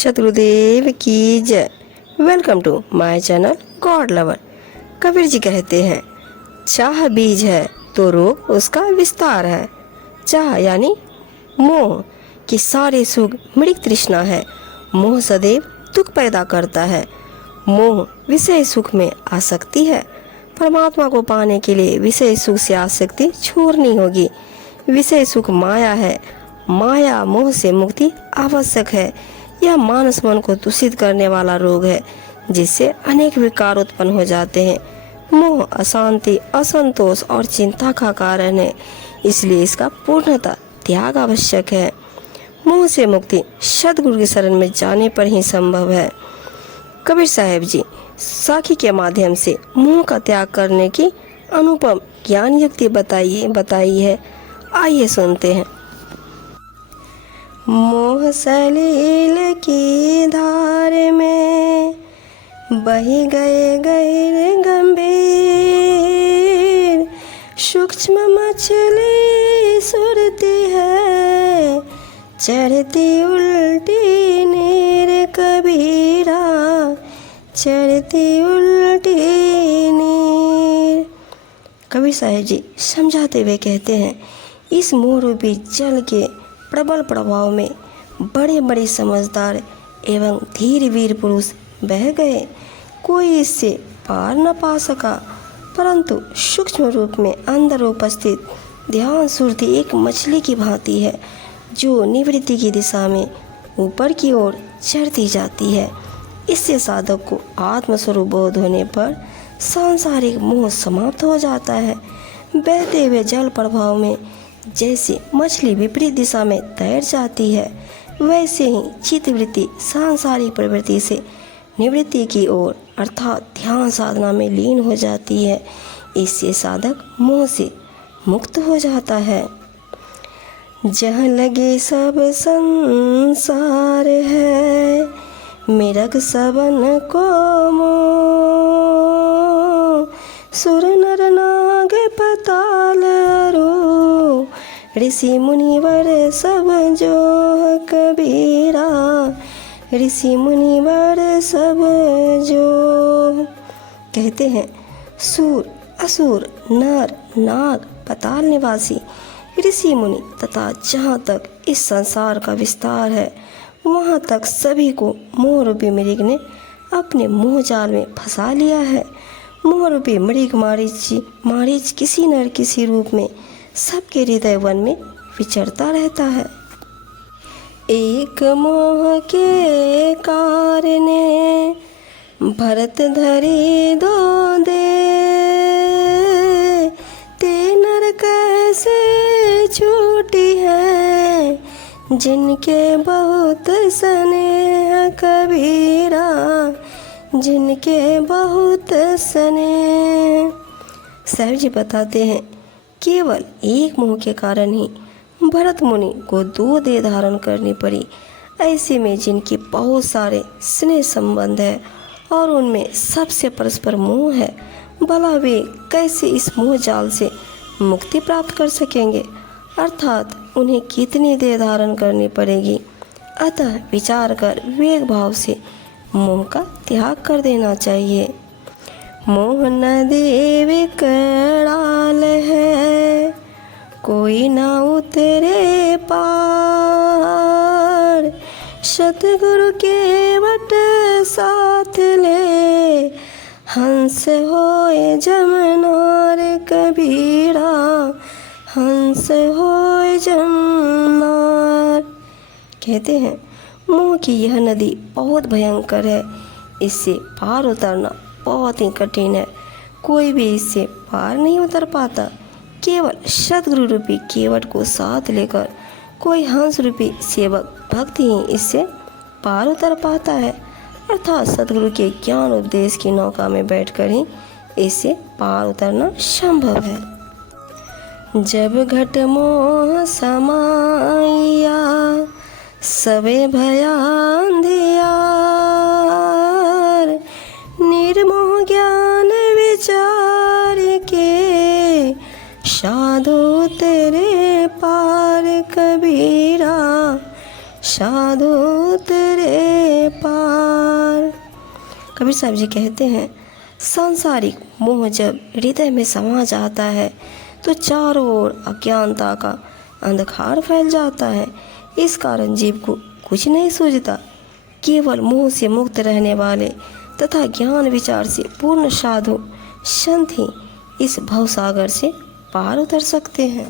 सतगुरुदेव की जय। Welcome to my channel god lover. Kabir ji कहते हैं, चाह बीज है तो रोग उसका विस्तार है। चाह यानी मोह कि सारे सुख मृग तृष्णा है। मोह सदैव दुख पैदा करता है। मोह विषय सुख में आसक्ति है। परमात्मा को पाने के लिए विषय सुख से आसक्ति छोड़नी होगी। विषय सुख माया है। माया मोह से मुक्ति आवश्यक है। यह मानस मन को दूषित करने वाला रोग है जिससे अनेक विकार उत्पन्न हो जाते हैं। मोह अशांति, असंतोष और चिंता का कारण है, इसलिए इसका पूर्णतः त्याग आवश्यक है। मोह से मुक्ति सद्गुरु की शरण में जाने पर ही संभव है। कबीर साहब जी साखी के माध्यम से मोह का त्याग करने की अनुपम ज्ञान युक्ति बताई है। आइए सुनते हैं। मोह सलील की धार में बही गए गैर गंभीर। सूक्ष्म मछली सुरती है, चढ़ती उल्टी नीर कबीरा, चढ़ती उल्टी नीर। कबीर साहब जी समझाते हुए कहते हैं, इस मोह रूपी जल के प्रबल प्रभाव में बड़े बड़े समझदार एवं धीर वीर पुरुष बह गए। कोई इससे पार न पा सका, परंतु सूक्ष्म रूप में अंदर उपस्थित ध्यान सुरती एक मछली की भांति है जो निवृत्ति की दिशा में ऊपर की ओर चढ़ती जाती है। इससे साधक को आत्मस्वरूप बोध होने पर सांसारिक मोह समाप्त हो जाता है। बहते हुए जल प्रभाव में जैसे मछली विपरीत दिशा में तैर जाती है, वैसे ही चित्तवृत्ति सांसारिक प्रवृत्ति से निवृत्ति की ओर अर्थात ध्यान साधना में लीन हो जाती है। इससे साधक मोह से मुक्त हो जाता है। जहाँ लगे सब संसार है, मिरग सबन को मोह। सुर नर नाग पताल अरू, ऋषि मुनिवर सब जो कबीरा, ऋषि मुनिवर सब जो। कहते हैं, सूर, असुर, नर, नाग, पताल निवासी, ऋषि मुनि तथा जहाँ तक इस संसार का विस्तार है, वहाँ तक सभी को मोह रूपी मृग ने अपने मोह जाल में फंसा लिया है। मोह रूपी मृग मारीच किसी न किसी रूप में सबके हृदय वन में विचरता रहता है। एक मोह के कारणे भरत धरी दो दे, ते नर कैसे छूटी है, जिनके बहुत स्नेह कबीरा, जिनके बहुत स्नेह। साहब जी बताते हैं, केवल एक मोह के कारण ही भरत मुनि को 2 देह धारण करनी पड़ी। ऐसे में जिनके बहुत सारे स्नेह संबंध है और उनमें सबसे परस्पर मोह है, भला वे कैसे इस मोह जाल से मुक्ति प्राप्त कर सकेंगे, अर्थात उन्हें कितनी देह धारण करनी पड़ेगी। अतः विचार कर विवेक भाव से मोह का त्याग कर देना चाहिए। मोह नदी विकराल है, कोई ना उतरे पार। सतगुरु के वट साथ ले, हंस होए जमनार कबीरा, हंस होए जमनार। कहते हैं, मोह की यह नदी बहुत भयंकर है। इससे पार उतरना बहुत ही कठिन है। कोई भी इससे पार नहीं उतर पाता। केवल सद्गुरु रूपी केवट को साथ लेकर कोई हंस रूपी सेवक भक्त ही इससे पार उतर पाता है, अर्थात सद्गुरु के ज्ञान उपदेश की नौका में बैठकर ही इससे पार उतरना संभव है। जब घट मोह समाया, सबे भया अंधियार। निर्मोह ज्ञान विचार के, साधु तेरे पार कबीरा, साधु तेरे कबीर साहब जी कहते हैं, सांसारिक मोह जब हृदय में समा जाता है तो चारों ओर अज्ञानता का अंधकार फैल जाता है। इस कारण जीव को कुछ नहीं सूझता। केवल मोह से मुक्त रहने वाले तथा ज्ञान विचार से पूर्ण साधु संत ही इस भवसागर से पार उतर सकते हैं।